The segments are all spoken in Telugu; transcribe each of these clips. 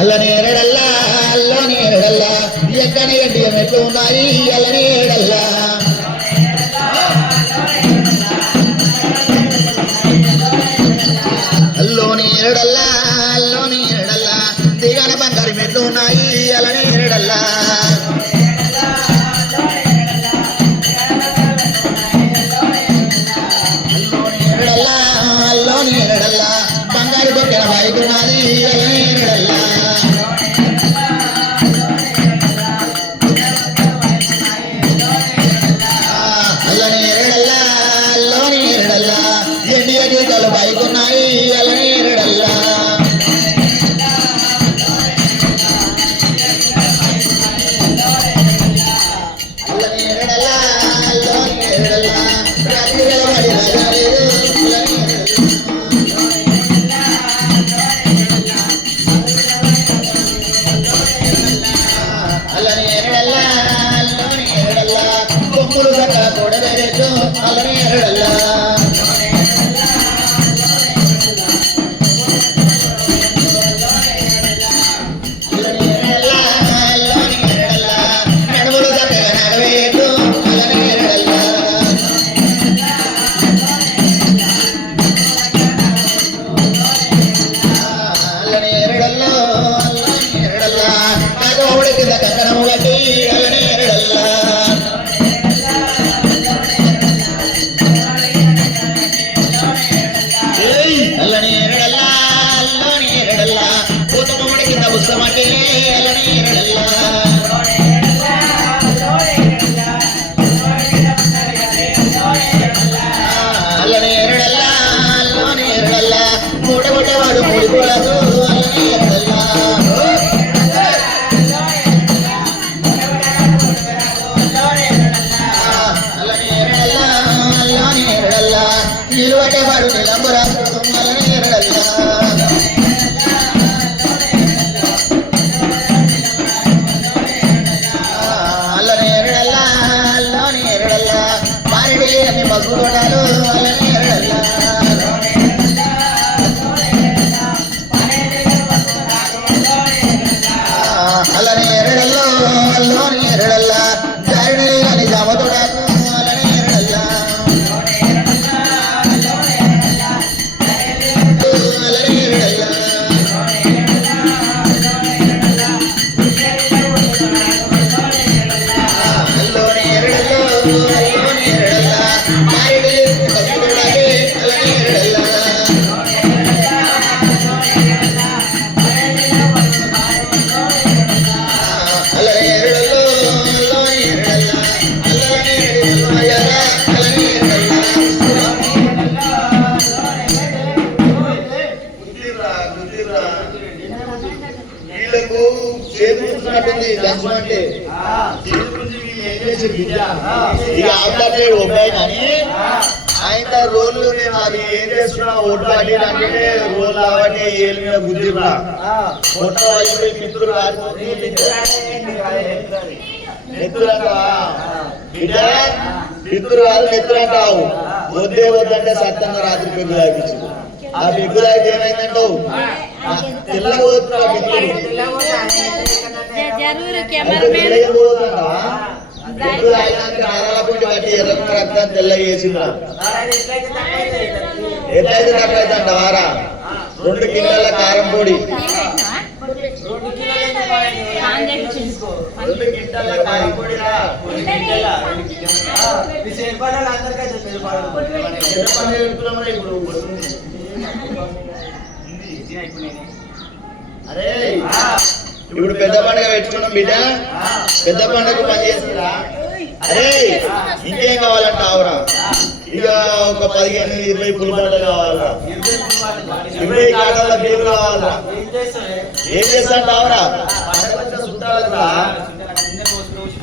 అల్లనేరడల్లా అల్లనేరడల్లా ఎక్కని గడ్డి మెట్లు ఉన్నాయి అల్లనేరడల్లా అల్లోనేరడల్లా అల్లోనేరడల్లా దిగన బంగారు మెట్లు ఉన్నాయి అల్లనేరడల్లా అల్లోనేరడల్లా అల్లోనేరడల్లా బంగారు దొక్కిన బైక్ ఉన్నది అల్లనేరడల్లా బైకున్నాయి అల్లనేరడల్లా అల్లనేరడల్లా అల్లనేరడల్లా రాత్రి గలవాడి రాజాలేదు అల్లనేరడల్లా అల్లనేరడల్లా కొమ్ములు సక్క కొడవేరేసు అల్లనేరడల్లా నిలువటేవాడు నిలంబురా అల్లనేరడల్లా అల్లనేరడల్లా అల్లనేరడల్లా మారిడి అన్ని మగ్గుగొడాలు అల్లనేరడల్లా అల్లనేరడల్లో అల్లనేరడల్లా జారిడి అని జామతోడాకు అల్లనేరడల్లా వీళ్ళకు చేతుకుంటున్నట్టుంది దంచం అంటే ఇక ఆపట్లేడు ఒబ్బాయి కానీ ఆయన రోడ్లు మేము అది ఏం చేస్తున్నా ఓట్లు అడి అంటే రోడ్లు కాబట్టి ఏళ్ళ మీద బుద్ధిరా కొట్ట అయిపోయి మిత్రులు నెత్తురంటావా బిడ్డ మిత్రులు కాదు నెత్తురంటావు వద్దే వద్దంటే సత్యంగా రాత్రి పెగ్గు తాగించు ఆ పెగ్గు తాగితే ఏమైందంటావు తెల్లబోతున్నా రక్తం తెల్లగా వేసిందా ఎట్లయితే తక్కువైతే వారా 2 కిలోల కారం పొడి 2 కిలోల కారం పొడి అరే ఇప్పుడు పెద్ద పండుగ పెట్టుకున్నాం బిడ్డ పెద్ద పండుగ పని చేస్తుందా అరే ఇంకేం కావాలంట ఆవురా ఇక ఒక 15-20 పులిపాటలు కావాలా 20 కాటాల బీరు కావాలా ఏం చేస్తా ఆవురా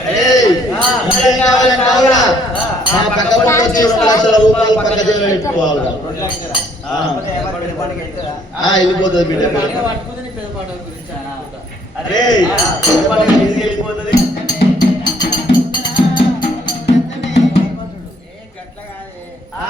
అరే ఇంకేం కావాలంట ఆవురా మా పక్క పక్క వచ్చి 2 లక్షల రూపాయలు పక్క జైలు పెట్టుకోవాలా వెళ్ళిపోతుంది బిడ్డ అరే వెళ్ళిపోతుంది ఆ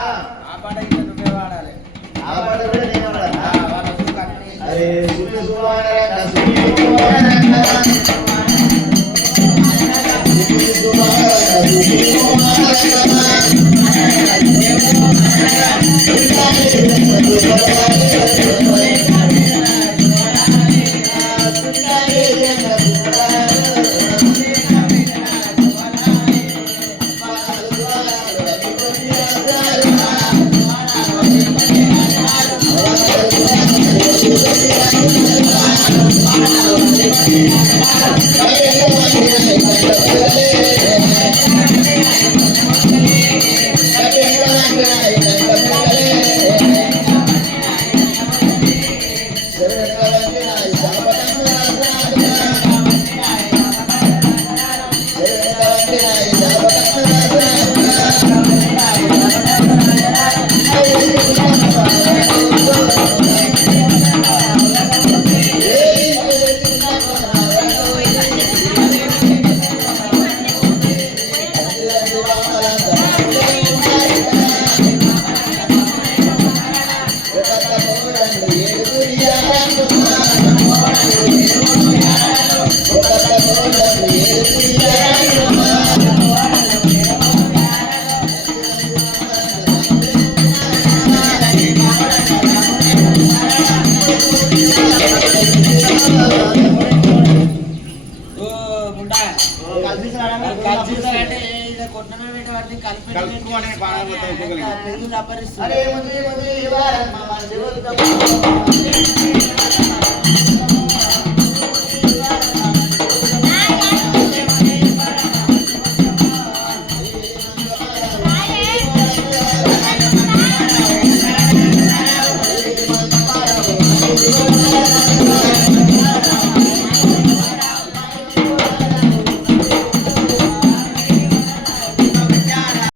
అరే